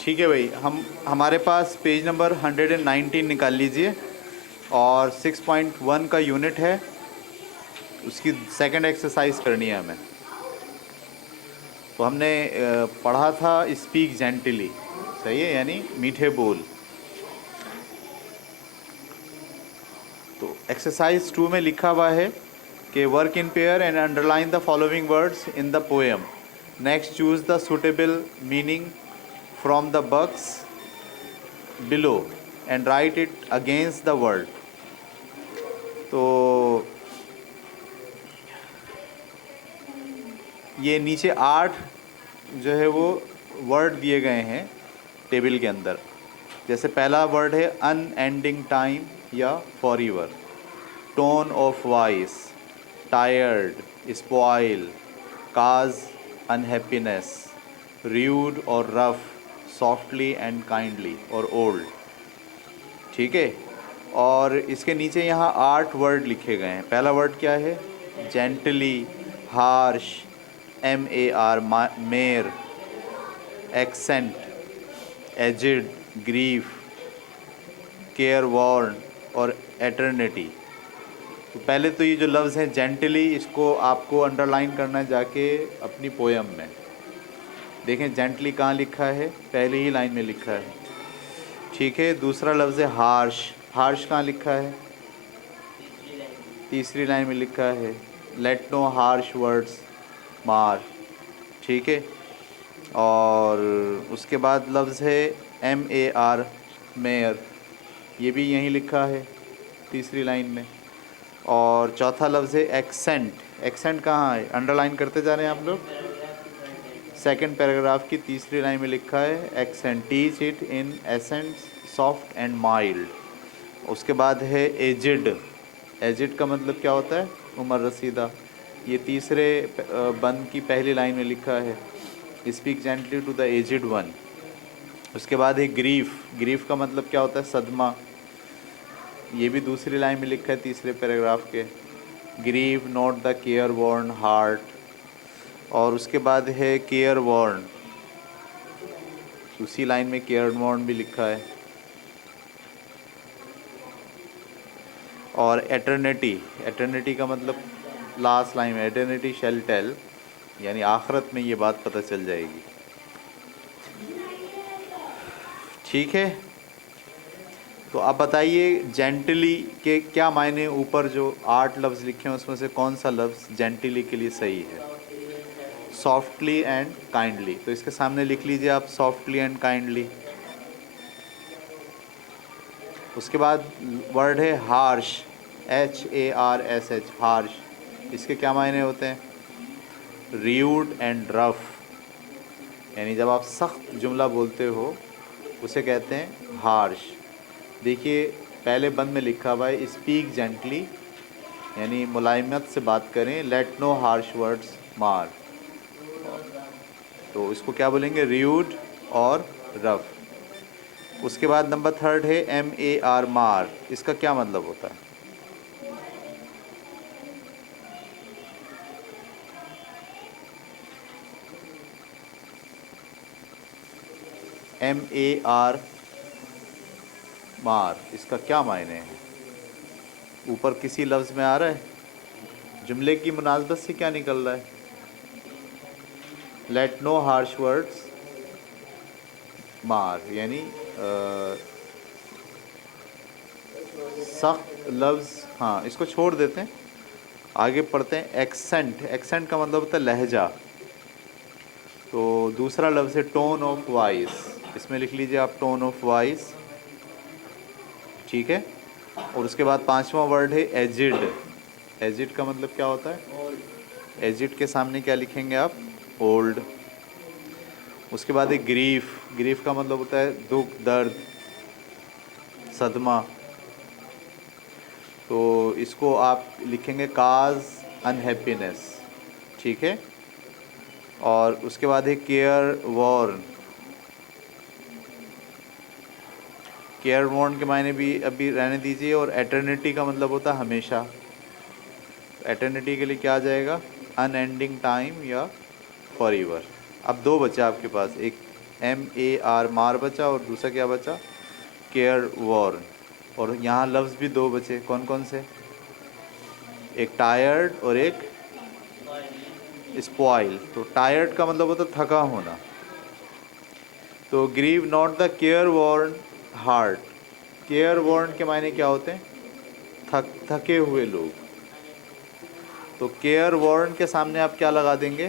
ठीक है भाई, हम हमारे पास पेज नंबर 119 निकाल लीजिए और 6.1 का यूनिट है, उसकी सेकंड एक्सरसाइज करनी है हमें। तो हमने पढ़ा था स्पीक जेंटली, सही है, यानी मीठे बोल। तो एक्सरसाइज 2 में लिखा हुआ है कि work in pair and underline the following words in the poem. Next choose the suitable meaning from the box below and right it against the word. तो ये नीचे 8 जो है वो वर्ड दिए गए हैं टेबल के अंदर। जैसे पहला वर्ड है अनएंडिंग टाइम या forever, tone of voice, tired, spoil, cause unhappiness, rude और रफ, सॉफ्टली एंड काइंडली और ओल्ड। ठीक है, और इसके नीचे यहाँ 8 वर्ड लिखे गए हैं। पहला वर्ड क्या है? Gently, harsh, MAR mayor, accent, aged, grief, care worn और एटर्निटी। तो पहले तो ये जो लफ्ज़ हैं जेंटली, इसको आपको अंडरलाइन करना है जाके अपनी पोयम में। देखें जेंटली कहाँ लिखा है, पहली ही लाइन में लिखा है। ठीक है, दूसरा लफ्ज़ है हार्श। हार्श कहाँ लिखा है? तीसरी लाइन में लिखा है। लेट नो हार्श वर्ड्स मार। ठीक है, और उसके बाद लफ्ज़ है MAR मेयर, ये भी यहीं लिखा है तीसरी लाइन में। और चौथा लफ्ज़ है एक्सेंट। एक्सेंट कहाँ है? अंडरलाइन करते जा रहे हैं आप लोग। सेकंड पैराग्राफ की तीसरी लाइन में लिखा है accent, teach it in essence soft and mild. उसके बाद है एजिड। एजिड का मतलब क्या होता है? उम्र रसीदा। ये तीसरे बंद की पहली लाइन में लिखा है, speak gently to the aged one. उसके बाद है ग्रीफ। ग्रीफ का मतलब क्या होता है? सदमा। ये भी दूसरी लाइन में लिखा है तीसरे पैराग्राफ के, grieve not the care worn heart. और उसके बाद है केयर वॉर्न, उसी लाइन में केयर वॉर्न भी लिखा है। और एटर्निटी, एटर्निटी का मतलब लास्ट लाइन में, एटर्निटी शेल टेल, यानी आखिरत में ये बात पता चल जाएगी। ठीक है, तो आप बताइए जेंटली के क्या मायने? ऊपर जो 8 लफ्ज़ लिखे हैं उसमें से कौन सा लफ्ज़ जेंटली के लिए सही है? Softly and kindly. तो इसके सामने लिख लीजिए आप सॉफ्टली एंड काइंडली। उसके बाद वर्ड है हार्श, HARSH, हार्श। इसके क्या मायने होते हैं? र्यूड एंड रफ, यानी जब आप सख्त जुमला बोलते हो उसे कहते हैं हार्श। देखिए पहले बंद में लिखा हुआ है स्पीक जेंटली, यानी मुलायमत से बात करें, लेट नो हार्श वर्ड्स मार। तो इसको क्या बोलेंगे? र्यूड और रफ। उसके बाद नंबर 3 है MAR मार। इसका क्या मतलब होता है? MAR मार, इसका क्या मायने है? ऊपर किसी लफ्ज़ में आ रहा है? जुमले की मुनासबत से क्या निकल रहा है? Late no harsh words mar, यानी सख्त लफ्ज़। हाँ, इसको छोड़ देते हैं, आगे पढ़ते हैं। एक्सेंट, एक्सेंट का मतलब होता है लहजा। तो दूसरा लफ्ज़ है टोन ऑफ वॉइस, इसमें लिख लीजिए आप टोन ऑफ वॉइस। ठीक है, और उसके बाद 5वां वर्ड है एजिड। एजिड का मतलब क्या होता है? एजिड के सामने क्या लिखेंगे आप? ओल्ड। उसके बाद है ग्रीफ। ग्रीफ का मतलब होता है दुख, दर्द, सदमा। तो इसको आप लिखेंगे काज अनहैप्पीनेस। ठीक है, और उसके बाद है केयर वॉर्न। केयर वॉर्न के मायने भी अभी रहने दीजिए। और एटर्निटी का मतलब होता है हमेशा। एटर्निटी के लिए क्या आ जाएगा? अनएंडिंग टाइम या फॉरएवर। अब 2 बचे आपके पास, एक MAR मार बचा और दूसरा क्या बचा, केयर वॉर्न। और यहाँ लफ्ज़ भी दो बचे, कौन कौन से, एक टायर्ड और एक स्पॉइल। तो टायर्ड का मतलब होता है थका होना। तो grieve not the care worn heart. Care worn के मायने क्या होते हैं, थके हुए लोग। तो केयर वॉर्न के सामने आप क्या लगा देंगे,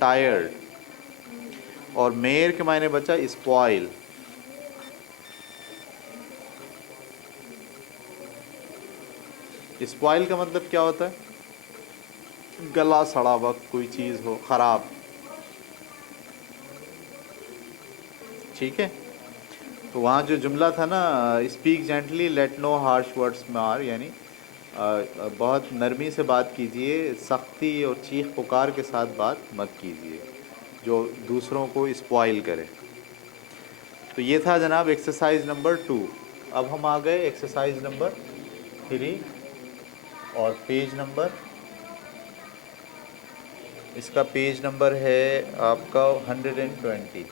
टायर्ड। और मेयर के मायने बचा स्पॉइल। स्पॉइल का मतलब क्या होता है, गला सड़ा हुआ कोई चीज़ हो, ख़राब। ठीक है। तो वहाँ जो जुमला था ना, speak gently let no harsh words mar, यानी बहुत नरमी से बात कीजिए, सख्ती और चीख पुकार के साथ बात मत कीजिए जो दूसरों को स्पॉइल करे। तो ये था जनाब एक्सरसाइज नंबर 2। अब हम आ गए एक्सरसाइज नंबर 3 और पेज नंबर, इसका पेज नंबर है आपका 120।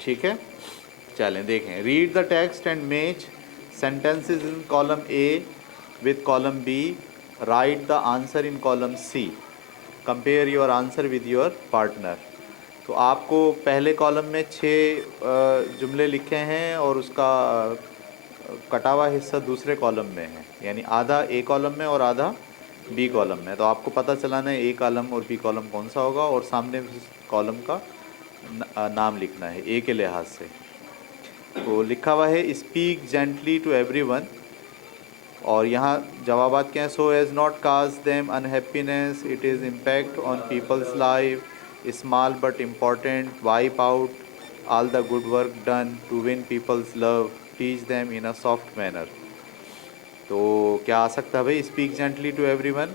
ठीक है, चलें देखें। Read the text and match sentences in column A with column B. Write the answer in column C. Compare your answer with your partner. तो आपको पहले कॉलम में 6 जुमले लिखे हैं और उसका कटा हुआ हिस्सा दूसरे कॉलम में है, यानी आधा ए कॉलम में और आधा बी कॉलम में। तो आपको पता चलाना है ए कॉलम और बी कॉलम कौन सा होगा, और सामने कॉलम का नाम लिखना है ए के लिहाज से। तो लिखा हुआ है स्पीक जेंटली टू एवरीवन, और यहाँ जवाबात क्या हैं, so as not cause them unhappiness, it is impact on people's life, small but important, wipe out all the good work done to win people's love, teach them in a soft manner. तो क्या आ सकता है भाई, speak gently to everyone,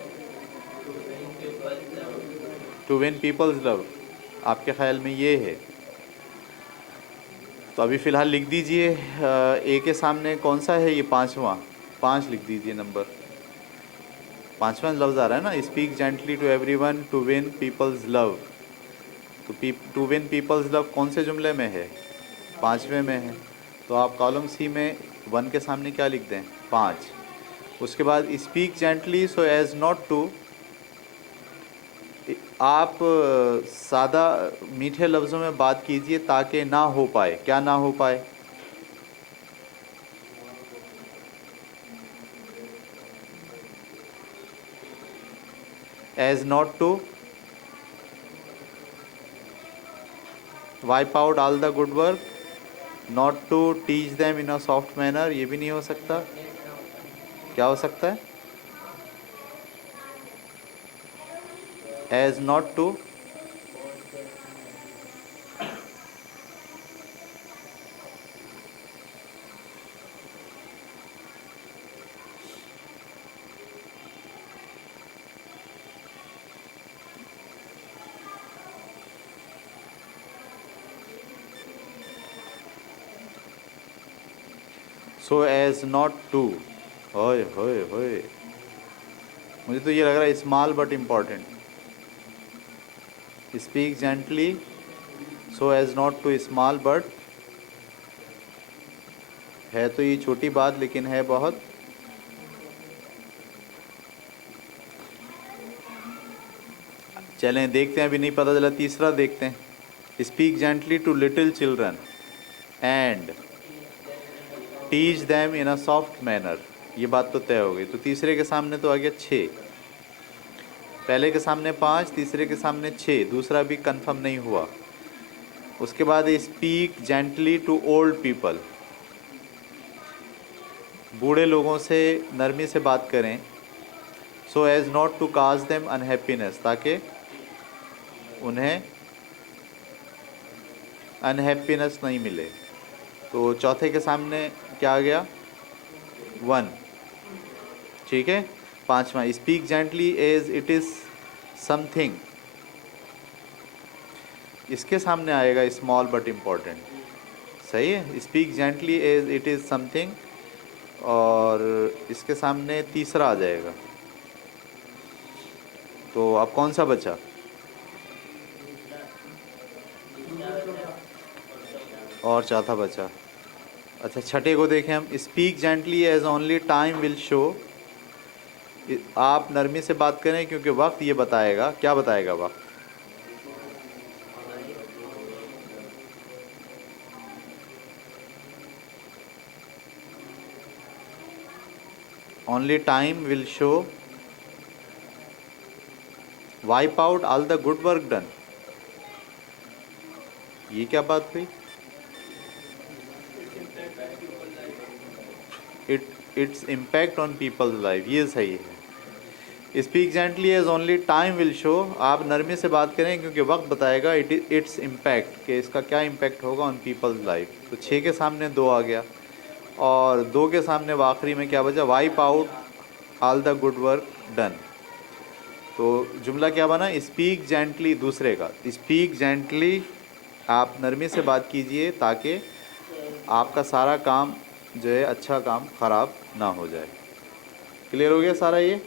to win people's love, आपके ख्याल में ये है। तो अभी फ़िलहाल लिख दीजिए, ए के सामने कौन सा है, ये पाँचवा, 5 लिख दीजिए नंबर, 5वां लफ्ज़ आ रहा है ना, speak gently to everyone to win people's love. तो टू विन पीपल्स लव कौन से जुमले में है, 5वें में है। तो आप कॉलम सी में 1 के सामने क्या लिख दें, 5। उसके बाद speak gently so as not to, आप सादा मीठे लफ्ज़ों में बात कीजिए ताकि ना हो पाए, क्या ना हो पाए, as not to wipe out all the good work, not to teach them in a soft manner, ये भी नहीं हो सकता। क्या हो सकता है, as not to so as not to, होए होए होए, मुझे तो ये लग रहा है small but important. Speak gently so as not to small but, है तो ये छोटी बात लेकिन है बहुत। चलें देखते हैं, अभी नहीं पता चला, तीसरा देखते हैं। Speak gently to little children and teach them in a soft manner, ये बात तो तय हो गई। तो तीसरे के सामने तो आ गया 6, पहले के सामने 5, तीसरे के सामने 6, दूसरा भी कंफर्म नहीं हुआ। उसके बाद speak gently to old people, बूढ़े लोगों से नरमी से बात करें, so as not to cause them unhappiness, ताकि उन्हें अनहैप्पीनेस नहीं मिले। तो चौथे के सामने क्या आ गया, 1। ठीक है। 5वां speak gently as it is something, इसके सामने आएगा स्मॉल बट इम्पॉर्टेंट, सही है, speak gently as it is something, और इसके सामने तीसरा आ जाएगा। तो अब कौन सा बचा, और चौथा बचा। अच्छा, छठे को देखें हम। Speak gently as only time will show. आप नरमी से बात करें क्योंकि वक्त ये बताएगा। क्या बताएगा वक्त? Only time will show wipe out all the good work done. ये क्या बात हुई? It's impact on people's life, ये सही है। Speak gently as only time will show. आप नरमी से बात करें क्योंकि वक्त बताएगा इट्स इम्पैक्ट, कि इसका क्या इम्पैक्ट होगा ऑन पीपल्स लाइफ। तो 6 के सामने 2 आ गया, और 2 के सामने आखिरी में क्या बचा? Wipe out all the good work done. तो जुमला क्या बना? स्पीक जेंटली, दूसरे का स्पीक जेंटली। आप नरमी से बात कीजिए ताकि आपका सारा काम जो है, अच्छा काम ख़राब ना हो जाए। क्लियर हो गया सारा ये?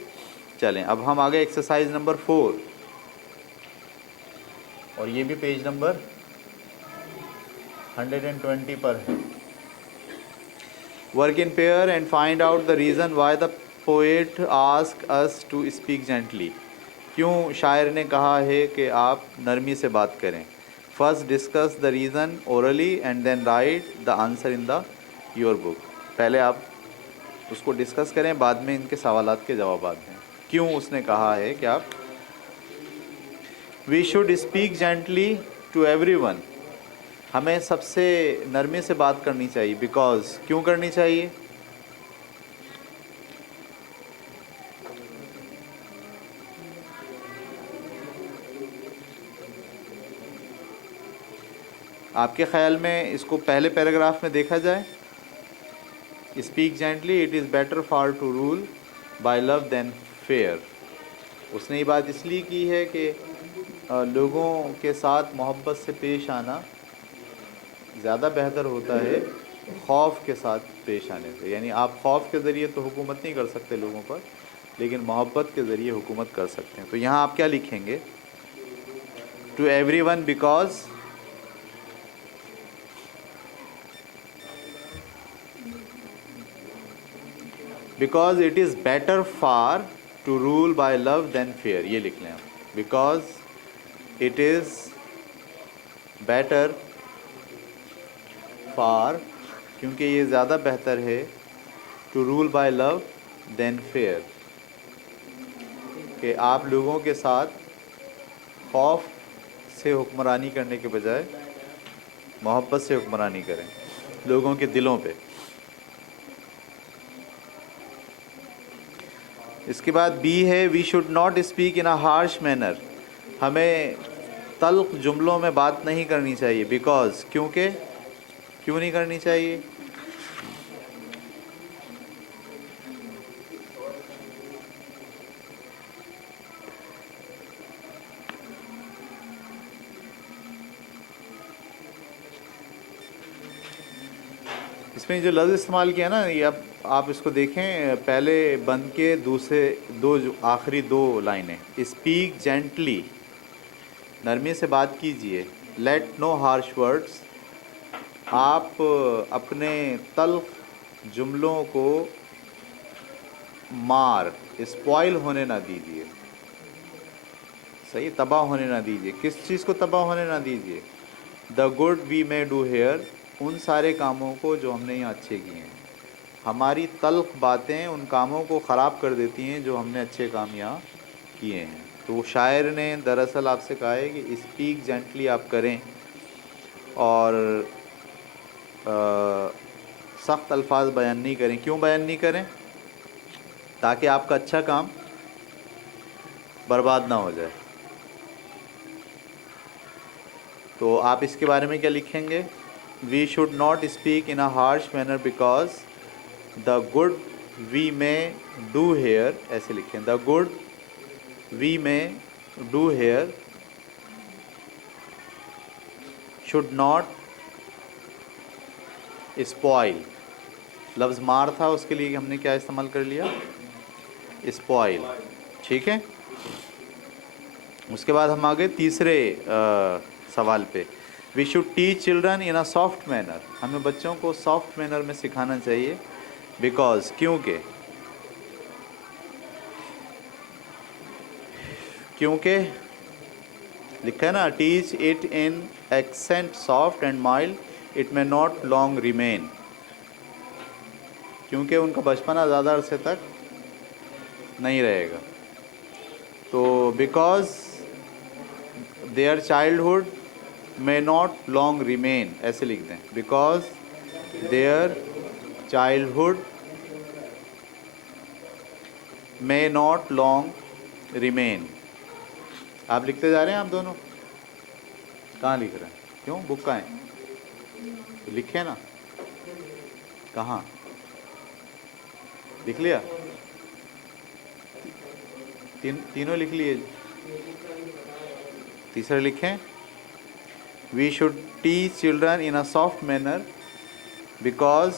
चलें अब हम आगे एक्सरसाइज नंबर 4, और ये भी पेज नंबर 120 पर है। Work in pair and find out the reason why the poet ask us to speak gently. क्यों शायर ने कहा है कि आप नरमी से बात करें। First discuss the reason orally and then write the answer in the your book. पहले आप उसको डिस्कस करें, बाद में इनके सवालात के जवाब दें। क्यों उसने कहा है कि आप we should speak gently to everyone. हमें सबसे नरमी से बात करनी चाहिए। बिकॉज, क्यों करनी चाहिए? आपके ख्याल में इसको पहले पैराग्राफ में देखा जाए। Speak gently, it is better far to rule by love than fear. उसने ये बात इसलिए की है कि लोगों के साथ मोहब्बत से पेश आना ज़्यादा बेहतर होता है खौफ के साथ पेश आने से। यानी आप खौफ के ज़रिए तो हुकूमत नहीं कर सकते लोगों पर, लेकिन मोहब्बत के ज़रिए हुकूमत कर सकते हैं। तो यहाँ आप क्या लिखेंगे? To everyone because it is better far to rule by love than fear. ये लिख लें आप। Because it is better far, क्योंकि ये ज़्यादा बेहतर है, to rule by love than fear, कि आप लोगों के साथ खौफ से हुक्मरानी करने के बजाय मोहब्बत से हुक्मरानी करें लोगों के दिलों पे। इसके बाद बी है, we should not speak in a harsh manner. हमें तल्ख जुमलों में बात नहीं करनी चाहिए। बिकॉज, क्योंकि क्यों नहीं करनी चाहिए? इसमें जो लफ्ज़ इस्तेमाल किया ना, ये अब आप इसको देखें, पहले बंद के दूसरे दो, जो आखिरी 2 लाइनें, स्पीक जेंटली, नरमी से बात कीजिए, लेट नो हार्श वर्ड्स, आप अपने तल्ख जुमलों को मार, स्पॉइल होने ना दीजिए। सही, तबाह होने ना दीजिए। किस चीज़ को तबाह होने ना दीजिए? The good we may do here, उन सारे कामों को जो हमने यहाँ अच्छे किए हैं। हमारी तल्ख बातें उन कामों को ख़राब कर देती हैं जो हमने अच्छे काम यहाँ किए हैं। तो वो शायर ने दरअसल आपसे कहा है कि स्पीक जेंटली आप करें, और सख्त अल्फाज बयान नहीं करें। क्यों बयान नहीं करें? ताकि आपका अच्छा काम बर्बाद ना हो जाए। तो आप इसके बारे में क्या लिखेंगे? We should not speak in a harsh manner because the good we may do here, ऐसे लिखें, the good we may do here should not spoil. लफ्ज़ मार था, उसके लिए हमने क्या इस्तेमाल कर लिया? स्पॉइल। ठीक है। उसके बाद हम आगे तीसरे सवाल पे। We should teach children in a soft manner, हमें बच्चों को सॉफ्ट मैनर में सिखाना चाहिए। बिकॉज, क्योंकि लिखा है ना, teach it in accent soft and mild it may not long remain, क्योंकि उनका बचपना ज़्यादा अरसे तक नहीं रहेगा। तो because their childhood may not long remain, ऐसे लिख दें, because their childhood may not long remain. आप लिखते जा रहे हैं, आप दोनों कहाँ लिख रहे हैं? क्यों, बुक कहाँ है? लिखे ना, कहाँ लिख लिया? तीनों लिख लिए, तीसरा लिखें। We should teach children in a soft manner because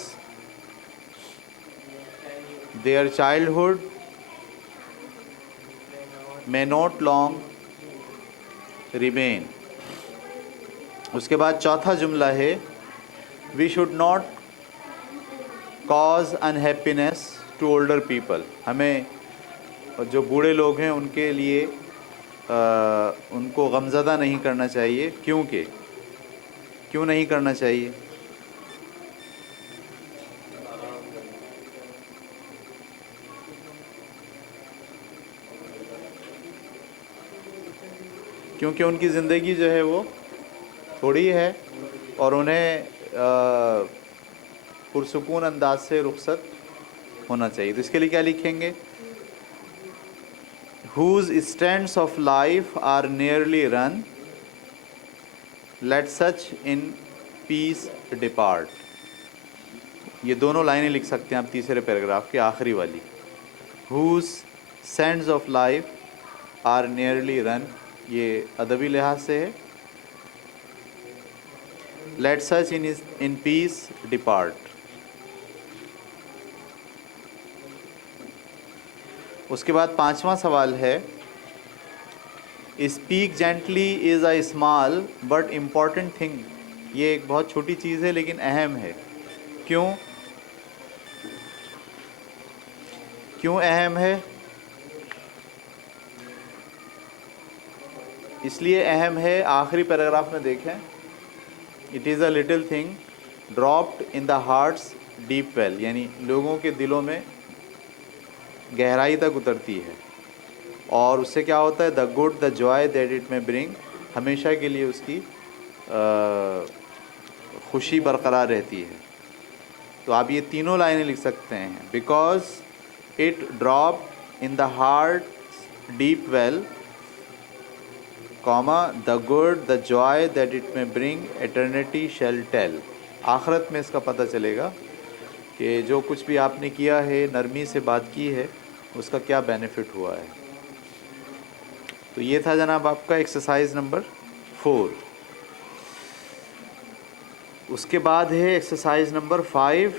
their childhood may not long remain. उसके बाद चौथा जुमला है, we should not cause unhappiness to older people, हमें जो बूढ़े लोग हैं उनके लिए उनको गमज़दा नहीं करना चाहिए। क्योंकि, क्यों नहीं करना चाहिए? क्योंकि उनकी ज़िंदगी जो है वो थोड़ी है और उन्हें पुरसुकून अंदाज से रुखसत होना चाहिए। तो इसके लिए क्या लिखेंगे? Whose stands of life are nearly run, let such in peace depart। ये दोनों लाइनें लिख सकते हैं आप तीसरे पैराग्राफ की आखिरी वाली। Whose sands of life are nearly run, ये अदबी लिहाज से है। Let such in peace depart। उसके बाद पांचवा सवाल है, speak gently is a small but important thing. ये एक बहुत छोटी चीज़ है लेकिन अहम है। क्यों, क्यों अहम है? इसलिए अहम है, आखिरी पैराग्राफ में देखें, it is a little thing dropped in the hearts deep well, यानी लोगों के दिलों में गहराई तक उतरती है। और उससे क्या होता है? The good the Joy that it में ब्रिंग, हमेशा के लिए उसकी खुशी बरकरार रहती है। तो आप ये तीनों लाइनें लिख सकते हैं, because it drop in the heart deep well, comma the good the Joy that it में ब्रिंग एटर्निटी शेल टेल। आखिरत में इसका पता चलेगा कि जो कुछ भी आपने किया है, नरमी से बात की है, उसका क्या बेनिफिट हुआ है। तो ये था जनाब आपका एक्सरसाइज नंबर 4। उसके बाद है एक्सरसाइज नंबर 5।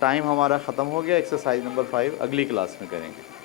टाइम हमारा ख़त्म हो गया। एक्सरसाइज नंबर 5 अगली क्लास में करेंगे।